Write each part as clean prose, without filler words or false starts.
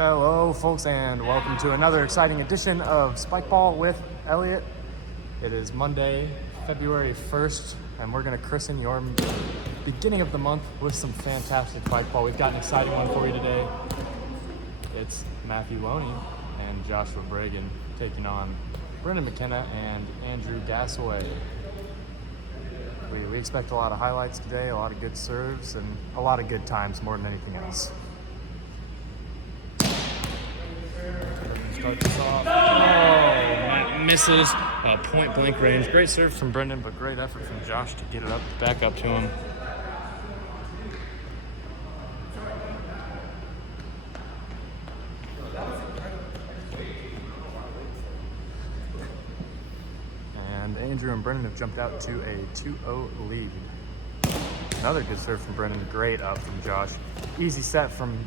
Hello folks, and welcome to another exciting edition of Spike Ball with Elliott. It is Monday, February 1st, and we're going to christen your beginning of the month with some fantastic Spike Ball. We've got an exciting one for you today. It's Matthew Loney and Joshua Bragan taking on Brendan McKenna and Andrew Gassaway. We expect a lot of highlights today, a lot of good serves, and a lot of good times more than anything else. Start this off. Oh, that misses point blank range. Great serve from Brendan, but great effort from Josh to get it up, back up to him. And Andrew and Brendan have jumped out to a 2-0 lead. Another good serve from Brendan. Great up from Josh. Easy set from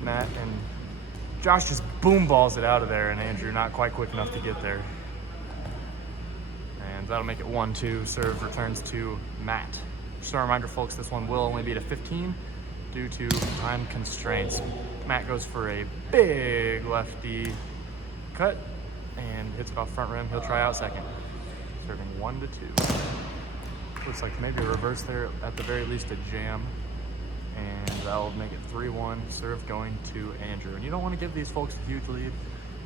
Matt, and Josh just boom balls it out of there, and Andrew not quite quick enough to get there. And that'll make it 1-2. Serve returns to Matt. Just a reminder, folks, this one will only be to 15 due to time constraints. Matt goes for a big lefty cut and hits it off front rim. He'll try out second. Serving 1-2. Looks like maybe a reverse there, at the very least a jam. And that'll make it 3-1, serve going to Andrew. And you don't want to give these folks a huge lead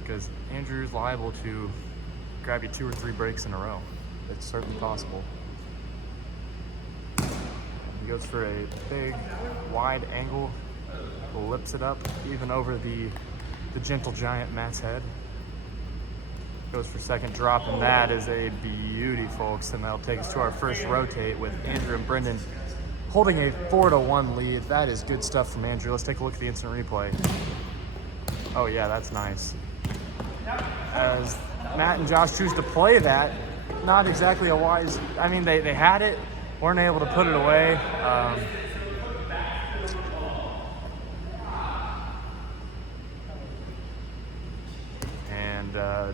because Andrew's liable to grab you 2 or 3 breaks in a row. It's certainly possible. He goes for a big, wide angle, lips it up even over the gentle giant Matt's head. Goes for second drop, and that is a beauty, folks. And that'll take us to our first rotate with Andrew and Brendan holding a 4-1 lead. That is good stuff from Andrew. Let's take a look at the instant replay. Oh yeah, that's nice. As Matt and Josh choose to play that, not exactly a wise, I mean, they had it, weren't able to put it away.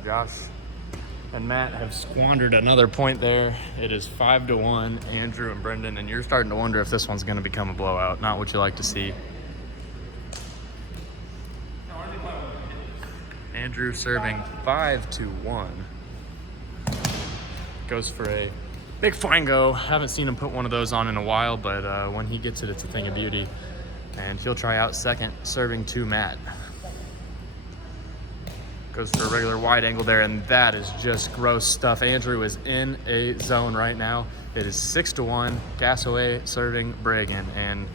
Josh and Matt have squandered another point there. It is 5-1, Andrew and Brendan, and you're starting to wonder if this one's going to become a blowout. Not what you like to see. Andrew serving 5-1. Goes for a big fine go. Haven't seen him put one of those on in a while, but when he gets it, it's a thing of beauty. And he'll try out second, serving to Matt. Goes for a regular wide angle there, and that is just gross stuff. Andrew is in a zone right now. It is 6-1, Gassaway serving Bragan, and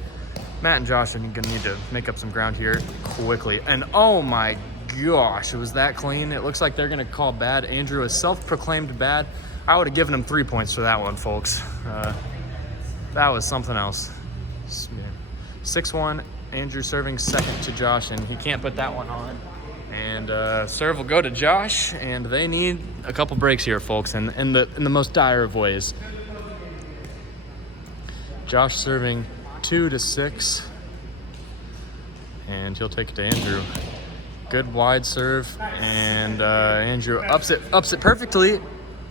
Matt and Josh are gonna need to make up some ground here quickly. And oh my gosh, it was that clean. It looks like they're gonna call bad. Andrew is self-proclaimed bad. I would have given him 3 points for that one, folks. That was something else. 6-1, Andrew serving second to Josh, and he can't put that one on. And serve will go to Josh, and they need a couple breaks here, folks, in the most dire of ways. Josh serving 2-6, and he'll take it to Andrew. Good wide serve, and Andrew ups it perfectly,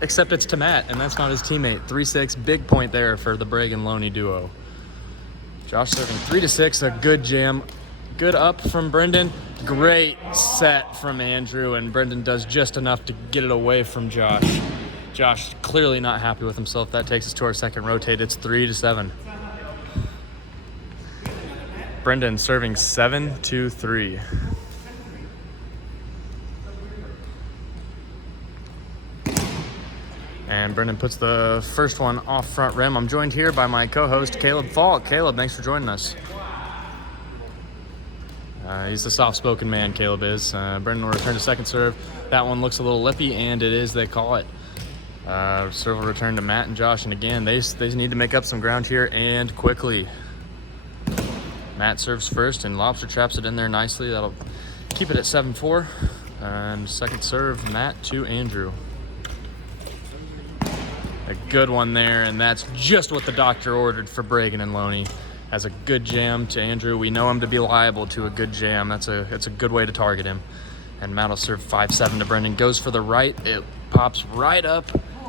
except it's to Matt, and that's not his teammate. 3-6, big point there for the Bragan Loney duo. Josh serving 3-6, a good jam. Good up from Brendan. Great set from Andrew, and Brendan does just enough to get it away from Josh. Josh clearly not happy with himself. That takes us to our second rotate. It's 3-7. Brendan serving 7-3. And Brendan puts the first one off front rim. I'm joined here by my co-host, Caleb Falk. Caleb, thanks for joining us. He's a soft-spoken man, Caleb is. Brendan will return to second serve. That one looks a little lippy, and it is, they call it. Serve will return to Matt and Josh, and again, they need to make up some ground here, and quickly. Matt serves first, and Lobster traps it in there nicely. That'll keep it at 7-4. And second serve, Matt to Andrew. A good one there, and that's just what the doctor ordered for Bragan and Loney. As a good jam to Andrew. We know him to be liable to a good jam. It's a good way to target him. And Matt will serve 5-7 to Brendan. Goes for the right. It pops right up.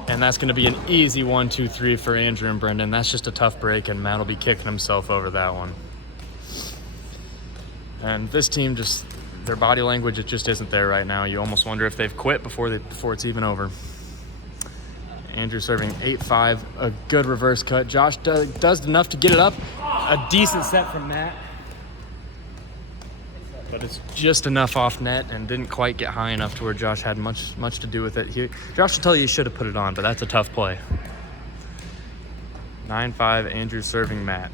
And that's going to be an easy 1-2-3 for Andrew and Brendan. That's just a tough break, and Matt will be kicking himself over that one. And this team just their body language, it just isn't there right now. You almost wonder if they've quit before it's even over. Andrew serving 8-5, a good reverse cut. Josh does enough to get it up. A decent set from Matt. But it's just enough off net and didn't quite get high enough to where Josh had much to do with it. Josh will tell you he should have put it on, but that's a tough play. 9-5, Andrew serving Matt.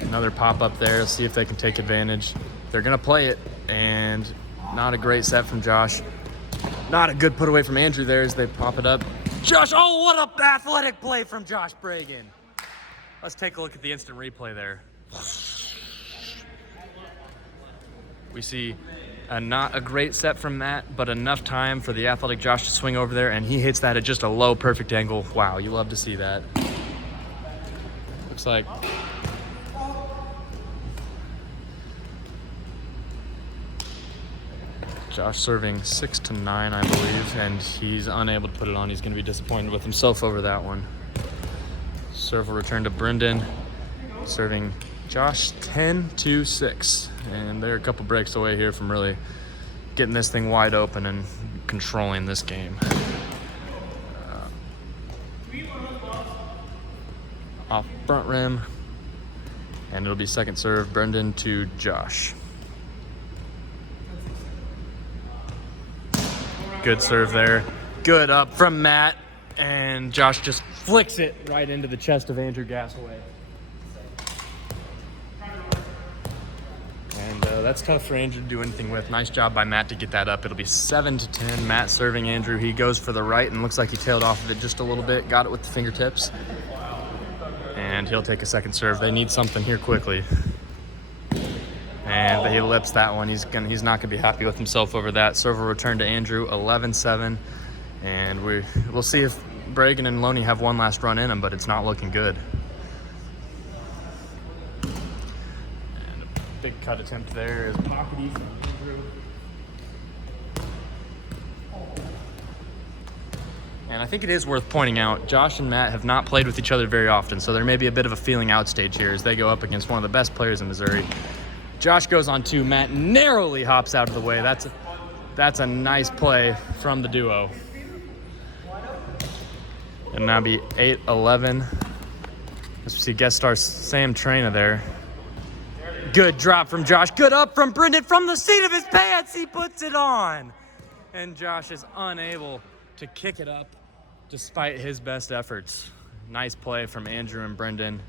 Another pop up there. Let's see if they can take advantage. They're going to play it, and not a great set from Josh. Not a good put away from Andrew there as they pop it up. Josh, oh, what an athletic play from Josh Bragan. Let's take a look at the instant replay there. We see not a great set from Matt, but enough time for the athletic Josh to swing over there, and he hits that at just a low, perfect angle. Wow, you love to see that. Looks like Josh serving 6-9, I believe, and he's unable to put it on. He's going to be disappointed with himself over that one. Serve will return to Brendan, serving Josh 10-6, and they're a couple breaks away here from really getting this thing wide open and controlling this game. Off front rim, and it'll be second serve, Brendan to Josh. Good serve there. Good up from Matt, and Josh just flicks it right into the chest of Andrew Gasaway. And that's tough for Andrew to do anything with. Nice job by Matt to get that up. It'll be 7-10. Matt serving Andrew. He goes for the right and looks like he tailed off of it just a little bit. Got it with the fingertips. And he'll take a second serve. They need something here quickly. And he lips that one. He's not gonna be happy with himself over that. Serve will return to Andrew, 11-7. And we'll see if Bragan and Loney have one last run in them, but it's not looking good. And a big cut attempt there is pockety from Andrew. And I think it is worth pointing out, Josh and Matt have not played with each other very often, so there may be a bit of a feeling out stage here as they go up against one of the best players in Missouri. Josh goes on two. Matt narrowly hops out of the way. That's a nice play from the duo. And now be 8-11. As we see guest star Sam Traina there. Good drop from Josh. Good up from Brendan from the seat of his pants. He puts it on. And Josh is unable to kick it up despite his best efforts. Nice play from Andrew and Brendan.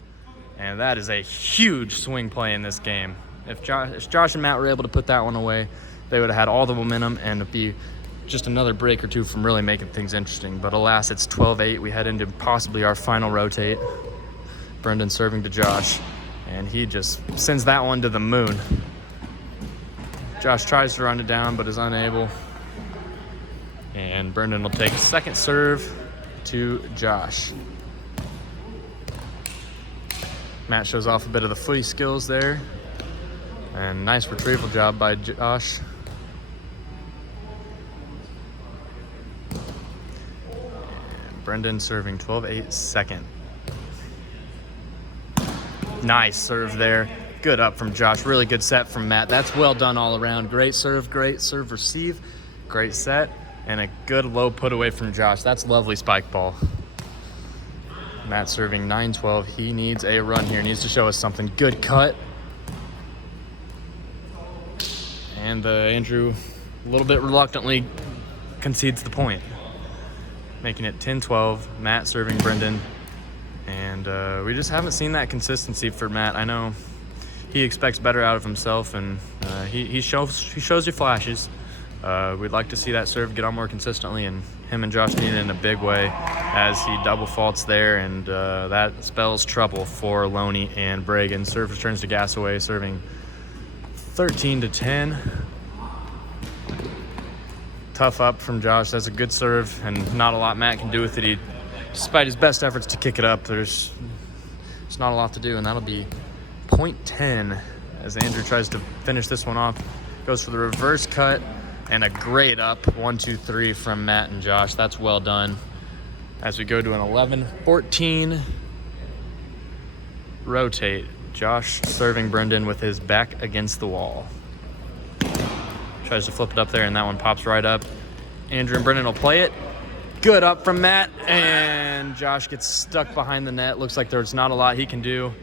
And that is a huge swing play in this game. If Josh and Matt were able to put that one away, they would have had all the momentum and it'd be just another break or two from really making things interesting. But alas, it's 12-8. We head into possibly our final rotate. Brendan serving to Josh, and he just sends that one to the moon. Josh tries to run it down, but is unable. And Brendan will take a second serve to Josh. Matt shows off a bit of the footy skills there. And nice retrieval job by Josh. And Brendan serving 12-8 second. Nice serve there. Good up from Josh. Really good set from Matt. That's well done all around. Great serve receive. Great set. And a good low put away from Josh. That's lovely spike ball. Matt serving 9-12. He needs a run here. Needs to show us something. Good cut. And Andrew, a little bit reluctantly, concedes the point, making it 10-12. Matt serving Brendan, and we just haven't seen that consistency for Matt. I know he expects better out of himself, and he shows you flashes. We'd like to see that serve get on more consistently, and him and Josh need it in a big way as he double faults there, and that spells trouble for Loney and Bragan. Serve returns to Gasaway, serving 13-10. Tough up from Josh. That's a good serve, and not a lot Matt can do with it. Despite his best efforts to kick it up, there's not a lot to do, and that'll be point 10 as Andrew tries to finish this one off. Goes for the reverse cut and a great up 1-2-3 from Matt and Josh. That's well done. As we go to an 11-14 rotate. Josh serving Brendan with his back against the wall. Tries to flip it up there, and that one pops right up. Andrew and Brennan will play it. Good up from Matt, and Josh gets stuck behind the net. Looks like there's not a lot he can do,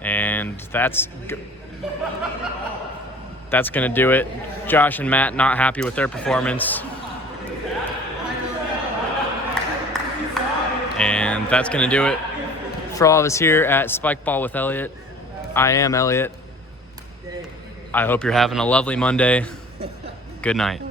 and that's going to do it. Josh and Matt not happy with their performance. And that's going to do it for all of us here at Spike Ball with Elliott. I am Elliott. I hope you're having a lovely Monday. Good night.